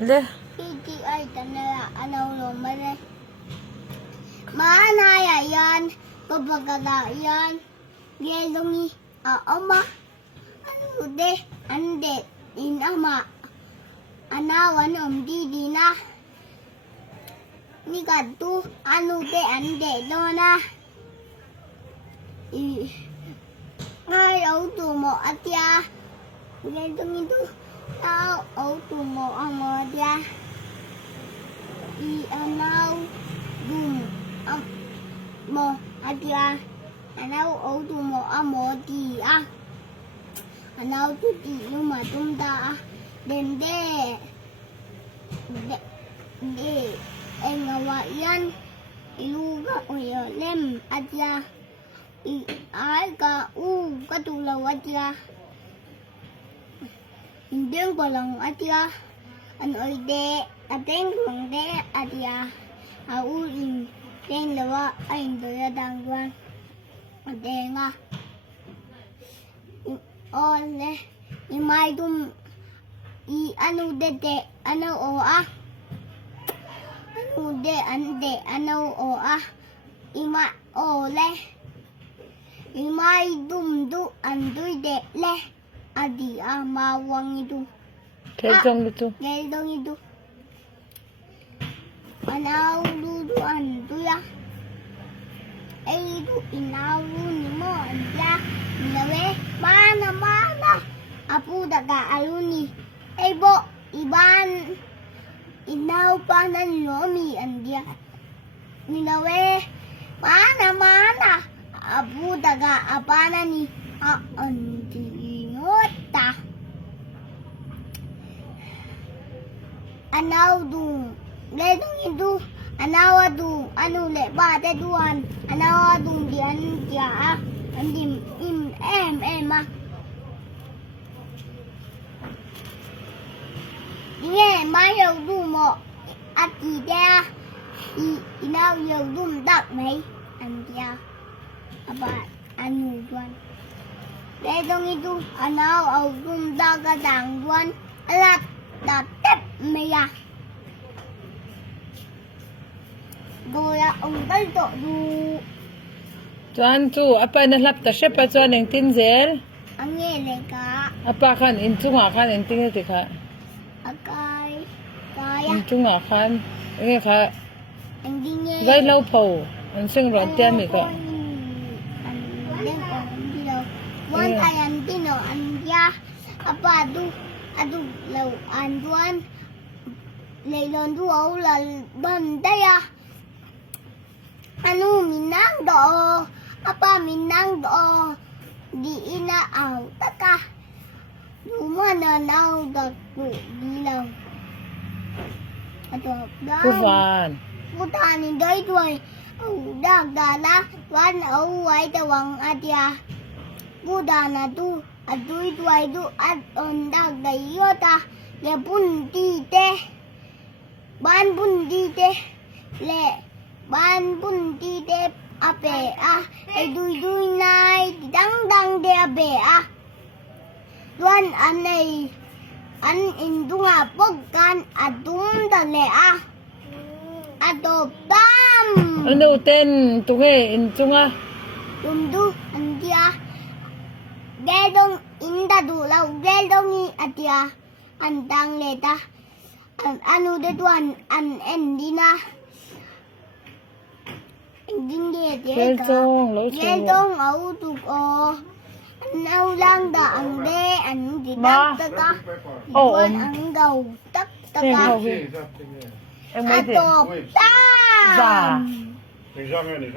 Le. Kiki ay tanala ano mare. Mana ya yan kapagada yan. Gelongi ama. Ano de ande inama. Anawan di na. Ni katu anu de ande dona. Ngay ấu tù mộ atia. Gelongi tu. Tao ấu tù mộ atia. Anau dum mo atia anau au tu mo amo ti anau tu ti ma tum ta den de engawa yan iluga oya lem atia ai ka ka tu la atia indeng balang atia an oi de ateng kong de atia au in ten lawa ain do ya dangwan adenga ole imai dum anu de anu o anu de ande anu o ima ole imai dum du andui de le adi mawang itu Kelchawng itu. Kelchawng itu. Anau dulu antu ya. Itu inau ni mo anja. Nawe mana. Apu daga aluni. Bo iban inau panan nomi andia. Nawe mana. Apu daga apana ni andi ngota. Anau du Gelchawng itu anau du anu le ba te duan anau du dian dia andim em nghe mai dầu du mo ati dia inau dầu du dak mai andia apa anu duan Gelchawng itu anau au du dak dang duan alat dat tep meya Goya ông tới chỗ du Chuan chu apa na hlap ta shepa chuan eng tin zel. anh nghe này cả Apa khan in chunga khan eng tin ti kha. cái In chunga khan eng kha anh đi nghe gai lo pho an sing ron tian mi ka. anh lên còn đi đâu quan tay anh đi nào anh ya apa adu lâu anh duan lấy lần du ấu là bên đây anu minang do apa minang do di ina au taka dumana nau da ku di lang ato Kuvan. putan ni dai tuai au da la wan au wai ta wang atia budana tu adui tuai du ad on da dai yota le bun ti te ban bun ti te le ban bun ti te ape dui nai dang de ape tuan anei an indunga pogkan adum da le adop tam Ano ten tunge in chunga. dumdu andia Gelchawng inda du lau Gelchawng atia antang leta anu de tuan an endina Gelchawng lo chu. Gelchawng au tu nau lang da ang de an di Ma. ta ka Oh, tuan ang gầu tất ta Em ka không biết. Em mới atop tam Dạ. Examen.